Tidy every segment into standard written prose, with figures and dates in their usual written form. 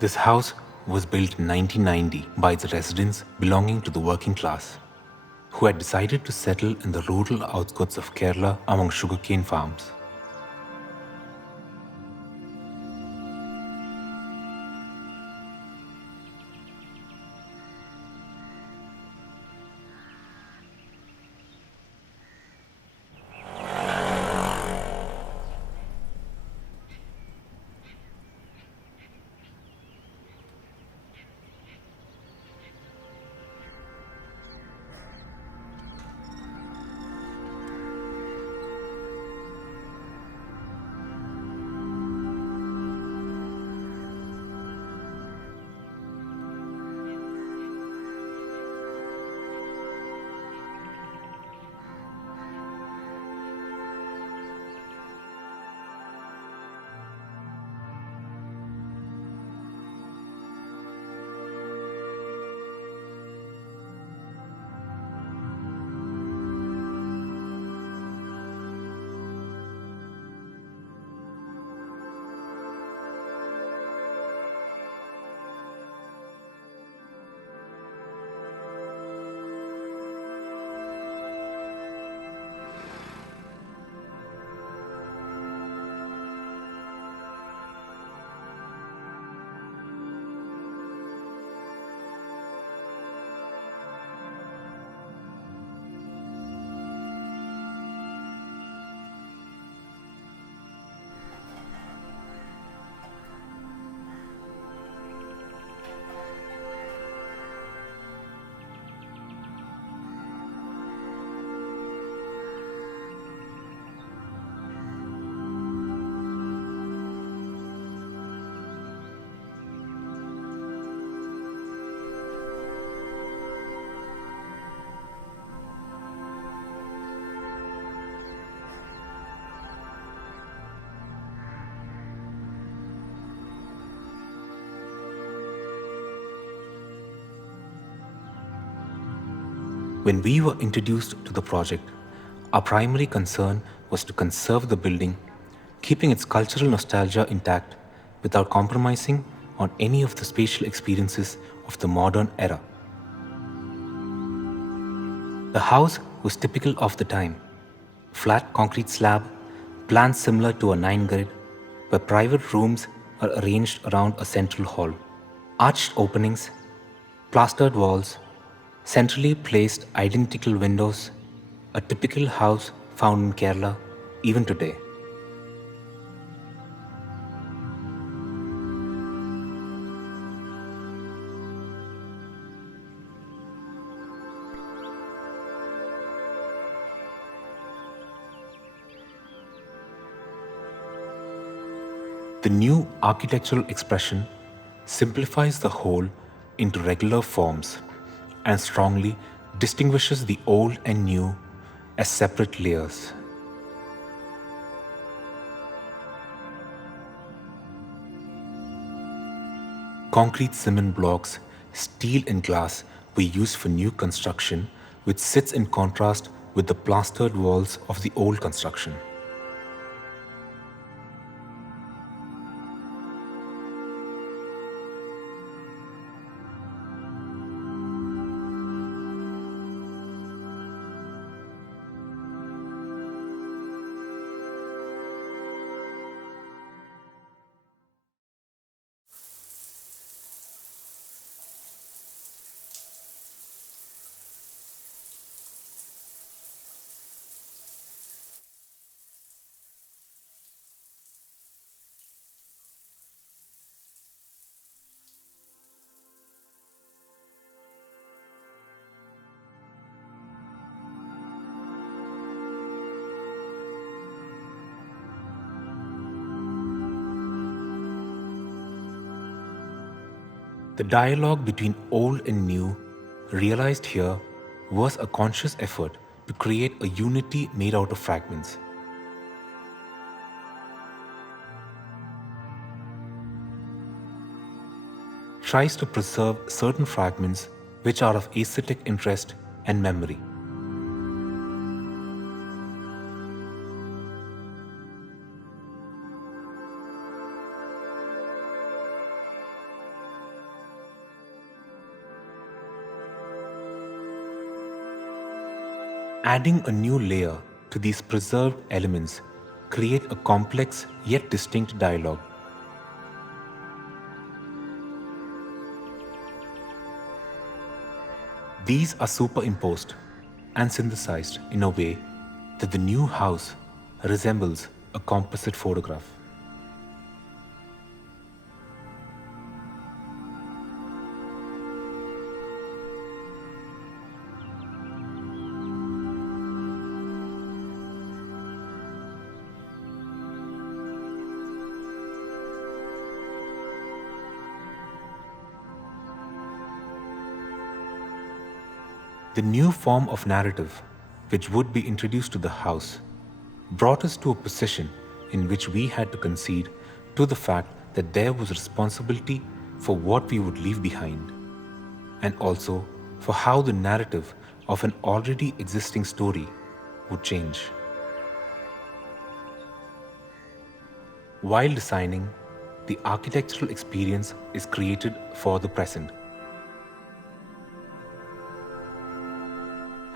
This house was built in 1990 by its residents belonging to the working class, who had decided to settle in the rural outskirts of Kerala among sugarcane farms. When we were introduced to the project, our primary concern was to conserve the building, keeping its cultural nostalgia intact without compromising on any of the spatial experiences of the modern era. The house was typical of the time: flat concrete slab, planned similar to a 9 grid, where private rooms are arranged around a central hall. Arched openings, plastered walls, centrally placed identical windows, a typical house found in Kerala even today. The new architectural expression simplifies the whole into regular forms and strongly distinguishes the old and new as separate layers. Concrete cement blocks, steel and glass were used for new construction, which sits in contrast with the plastered walls of the old construction. The dialogue between old and new, realized here, was a conscious effort to create a unity made out of fragments. Tries to preserve certain fragments which are of aesthetic interest and memory. Adding a new layer to these preserved elements create a complex yet distinct dialogue. These are superimposed and synthesized in a way that the new house resembles a composite photograph. The new form of narrative which would be introduced to the house brought us to a position in which we had to concede to the fact that there was responsibility for what we would leave behind, and also for how the narrative of an already existing story would change. While designing, the architectural experience is created for the present.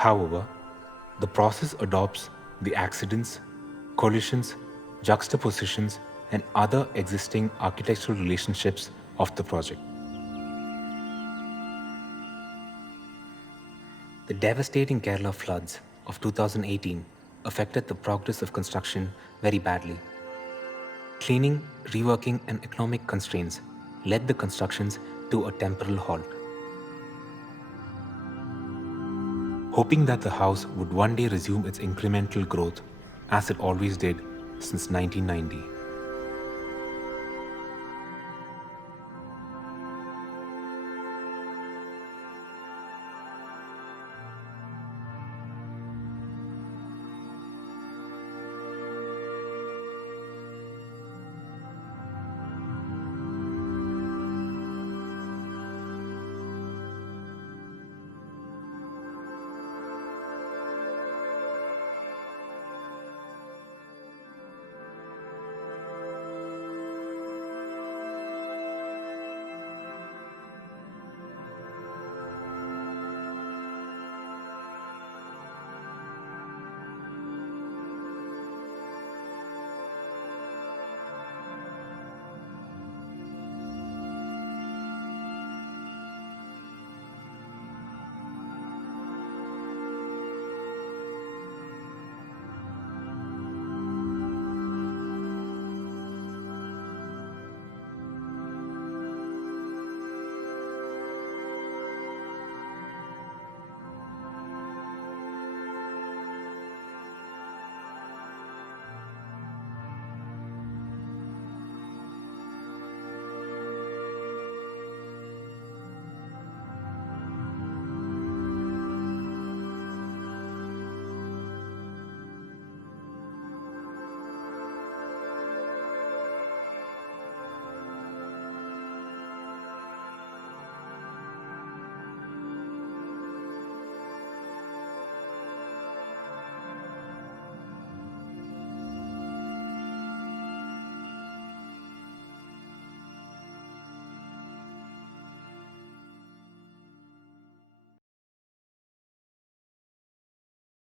However, the process adopts the accidents, collisions, juxtapositions, and other existing architectural relationships of the project. The devastating Kerala floods of 2018 affected the progress of construction very badly. Cleaning, reworking, and economic constraints led the constructions to a temporal halt. Hoping that the house would one day resume its incremental growth as it always did since 1990.